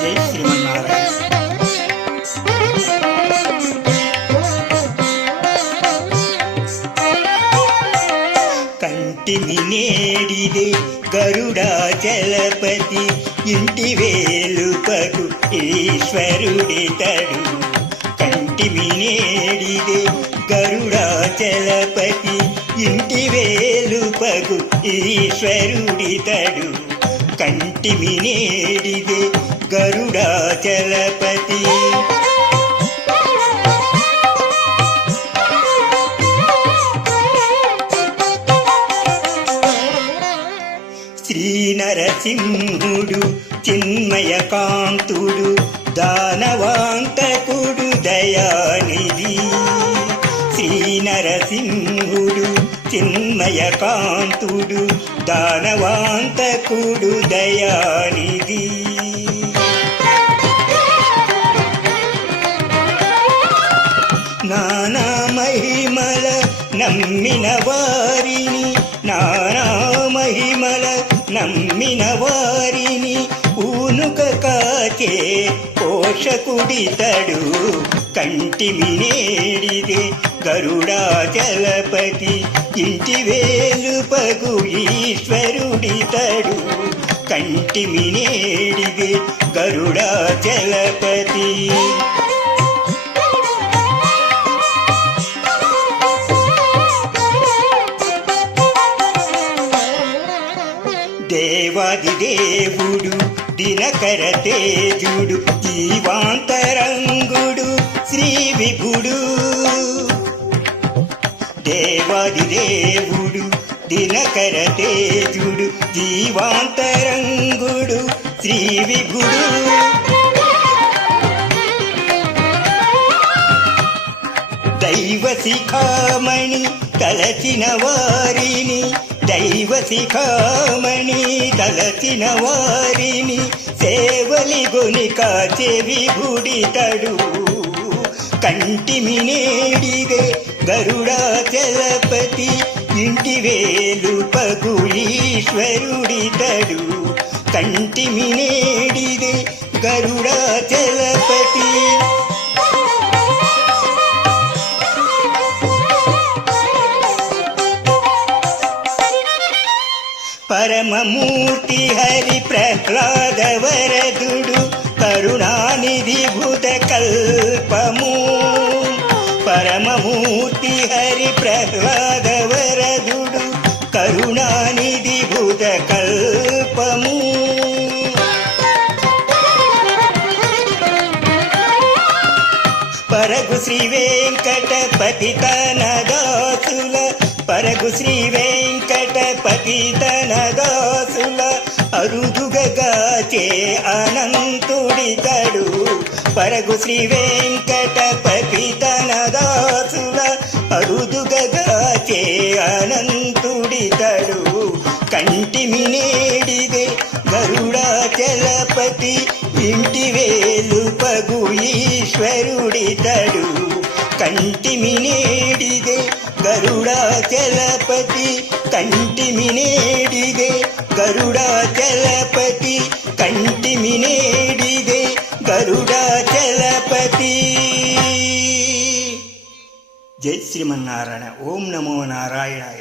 జై శ్రీమన్నారాయణ. కంటిమి నేడిదే గరుడాచలపతి, ఇంటి వేలుపగు ఈశ్వరుడితడు. కంటిమి నేడిదే గరుడాచలపతి, ఇంటి వేలుపగు ఈశ్వరుడితడు. కంటిమి నేడిదే గరుడాచలపతి. శ్రీ నరసింహుడు చిన్మయ కాంతుడు, దానవాంతకుడు దయానిధి. శ్రీ నరసింహుడు చిన్మయ కాంతుడు, దానవాంతకుడు దయానిధి. నానా మహిమల నమ్మిన వారిని, నానా మహిమల నమ్మిన వారిని ఊనుక కాచే పోషకుడితడు. కంటిమి నేడిదే గరుడాచలపతి, ఇంటి వేలుపగు ఈశ్వరుడితడు. కంటిమి నేడిదే గరుడాచలపతి. దేవాది దేవుడు దినకర తేజుడు, జీవాంతరంగుడు శ్రీ విభుడు. దేవాది దేవుడు దినకర తేజుడు, జీవాంతరంగుడు శ్రీ విభుడు. దైవ శిఖామణి తలచిన వారిని, దైవ శిఖామణి తలచిన వారిని సేవలి గొని కాచే విభుడితడు. కంటిమి నేడిదే గరుడాచలపతి, ఇంటి వేలుపగు ఈశ్వరుడితడు. కంటిమి నేడిదే గరుడాచలపతి. పరమమూర్తి హరి ప్రహ్లాద వరదుడు, కరుణానిధి భూత కల్పము. పరమమూర్తి హరి ప్రహ్లాద వరదుడు, కరుణానిధి భూత కల్పము. పరగు శ్రీ వెంకటపతి తన దాసుల, పరగు శ్రీ వెంకటపతి తన దాసుల అరుదుగాచే అనంతుడితడు. పరగు శ్రీ వెంకటపతి తన దాసుల అరుదుగాచే అనంతుడితడు. కంటిమి నేడిదే గరుడాచలపతి, ఇంటి వేలుపగు ఈశ్వరుడితడు. కంటిమి నేడిదే గరుడాచలపతి, కంటిమి నేడిదే గరుడాచలపతి, కంటిమి నేడిదే గరుడాచలపతి. జై శ్రీమన్నారాయణ. ఓం నమో నారాయణాయ.